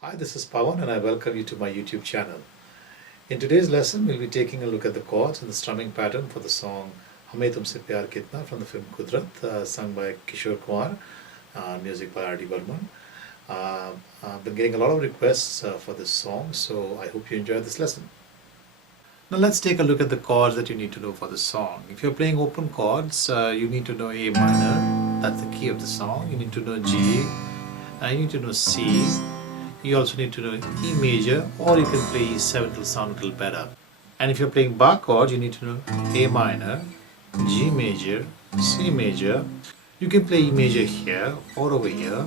Hi, this is Pawan and I welcome you to my YouTube channel. In today's lesson, we'll be taking a look at the chords and the strumming pattern for the song Hamein Tumse Pyar, kitna from the film Kudrat, sung by Kishore, Kumar, music by Burman. I've been getting a lot of requests for this song, so I hope you enjoy this lesson. Now let's take a look at the chords that you need to know for the song. If you're playing open chords, you need to know A minor, that's the key of the song. You need to know G, you need to know C. You also need to know E major, or you can play E7, it will sound a little better. And if you're playing bar chords, you need to know A minor, G major, C major. You can play E major here or over here.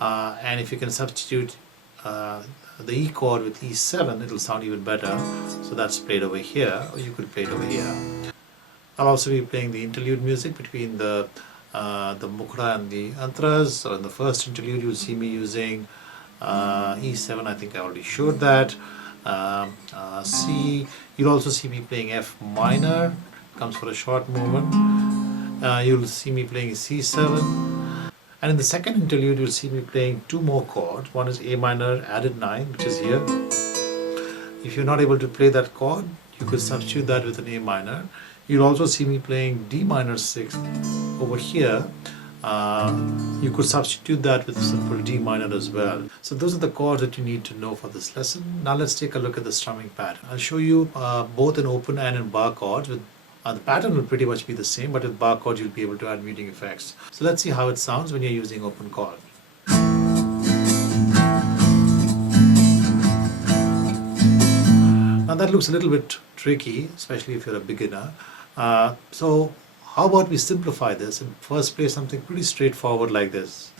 And if you can substitute the E chord with E7, it will sound even better. So that's played over here, or you could play it over here. I'll also be playing the interlude music between the mukhra and the antras. So in the first interlude, you'll see me using E7, I think I already showed that. C, you'll also see me playing F minor, comes for a short moment. You'll see me playing C7. And in the second interlude, you'll see me playing two more chords. One is A minor added 9, which is here. If you're not able to play that chord, you could substitute that with an A minor. You'll also see me playing D minor 6 over here. You could substitute that with a simple D minor as well. So those are the chords that you need to know for this lesson. Now let's take a look at the strumming pattern. I'll show you both in open and in bar chords. The pattern will pretty much be the same, but with bar chords you'll be able to add muting effects. So let's see how it sounds when you're using open chord. Now that looks a little bit tricky, especially if you're a beginner. So how about we simplify this and first play something pretty straightforward like this.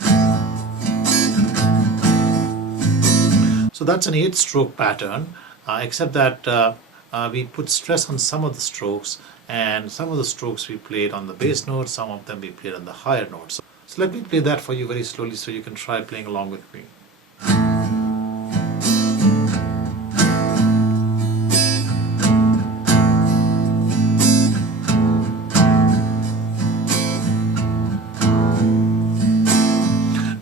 So that's an 8-stroke pattern, except that we put stress on some of the strokes, and some of the strokes we played on the bass notes, some of them we played on the higher notes. So let me play that for you very slowly so you can try playing along with me.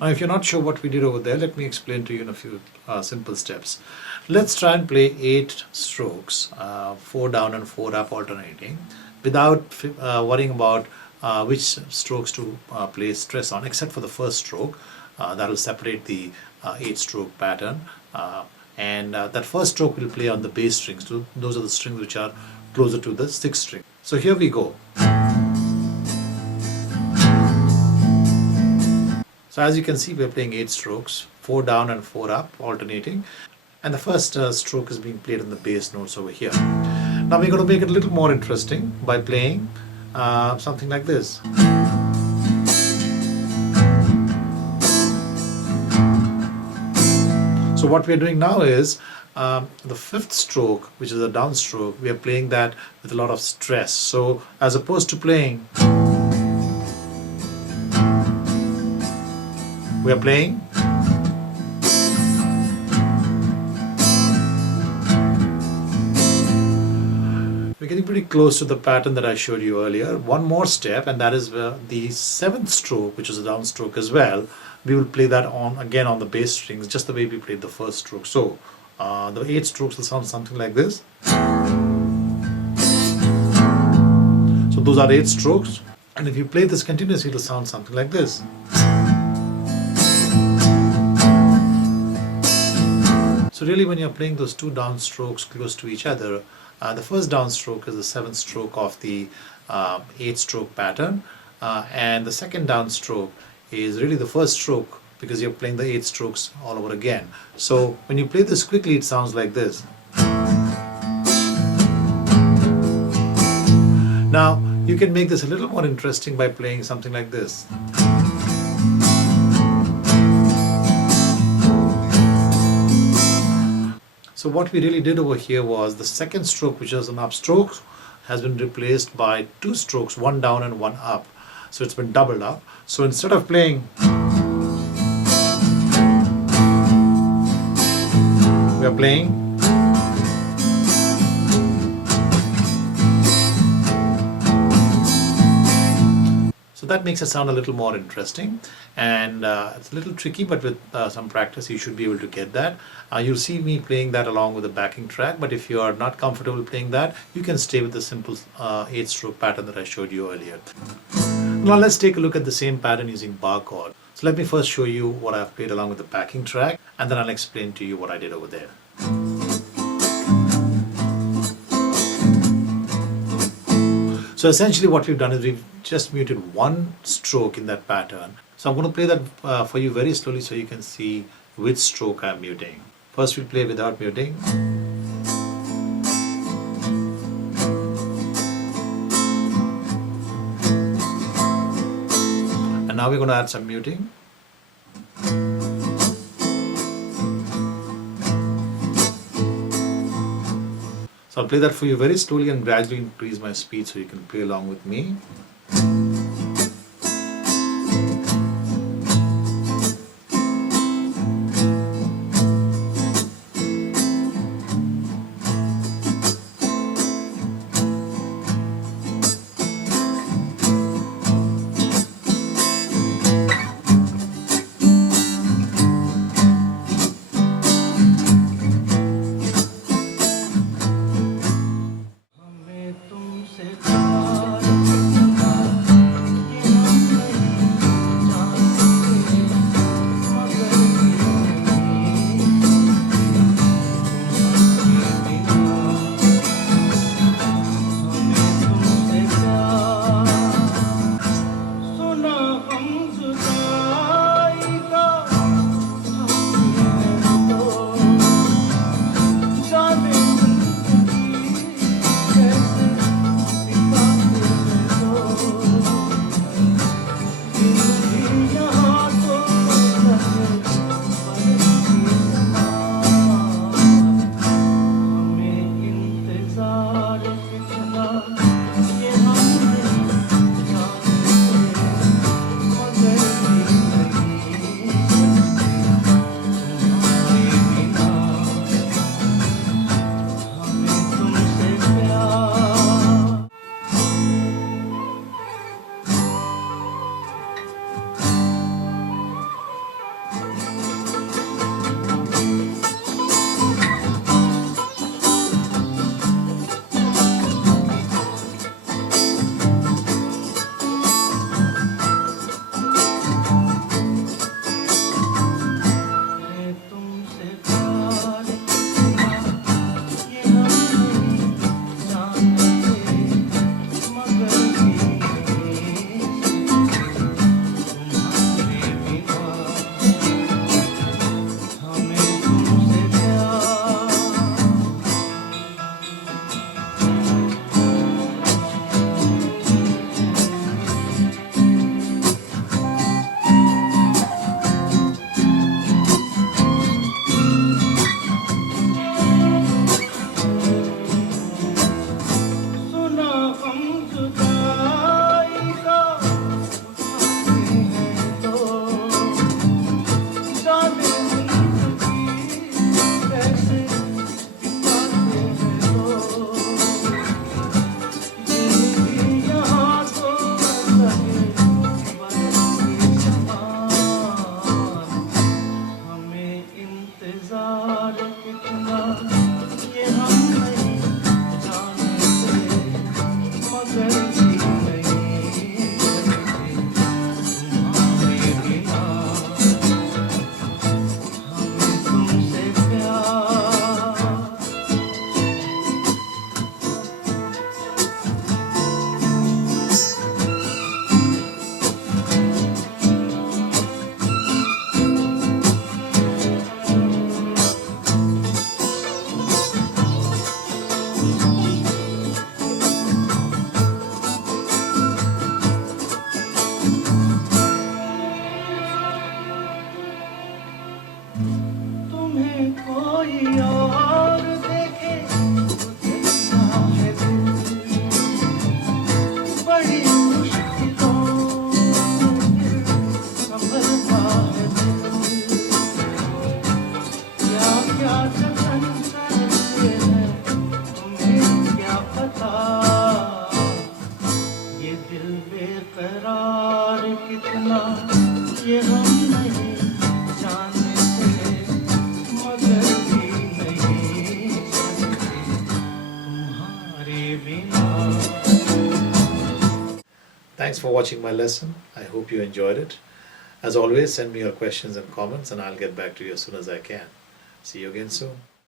Now if you're not sure what we did over there, let me explain to you in a few simple steps. Let's try and play 8 strokes, 4 down and 4 up alternating, without worrying about which strokes to place stress on, except for the first stroke. That will separate the 8-stroke pattern, and that first stroke will play on the bass strings. So those are the strings which are closer to the 6th string. So here we go. So as you can see, we're playing 8 strokes, 4 down and 4 up, alternating. And the first stroke is being played on the bass notes over here. Now we're going to make it a little more interesting by playing something like this. So what we're doing now is, the 5th stroke, which is a downstroke, we are playing that with a lot of stress. So as opposed to playing, we are playing. We're getting pretty close to the pattern that I showed you earlier. One more step, and that is the 7th stroke, which is a downstroke as well. We will play that on again on the bass strings, just the way we played the first stroke. So the 8 strokes will sound something like this. So those are 8 strokes, and if you play this continuously, it will sound something like this. So really, when you're playing those 2 downstrokes close to each other, the first downstroke is the 7th stroke of the 8-stroke pattern, and the second downstroke is really the first stroke, because you're playing the 8 strokes all over again. So when you play this quickly, it sounds like this. Now you can make this a little more interesting by playing something like this. So what we really did over here was the second stroke, which was an upstroke, has been replaced by 2 strokes, 1 down and 1 up. So it's been doubled up. So instead of playing, we are playing. So that makes it sound a little more interesting, and it's a little tricky, but with some practice you should be able to get that. You'll see me playing that along with the backing track, but if you are not comfortable playing that, you can stay with the simple 8-stroke pattern that I showed you earlier. Now let's take a look at the same pattern using bar chord. So let me first show you what I've played along with the backing track, and then I'll explain to you what I did over there. So essentially what we've done is we've just muted one stroke in that pattern. So I'm going to play that for you very slowly so you can see which stroke I'm muting. First we'll play without muting. And now we're going to add some muting. So I'll play that for you very slowly and gradually increase my speed so you can play along with me. बेकरार Thanks for watching my lesson. I hope you enjoyed it. As always, send me your questions and comments and I'll get back to you as soon as I can. See you again soon.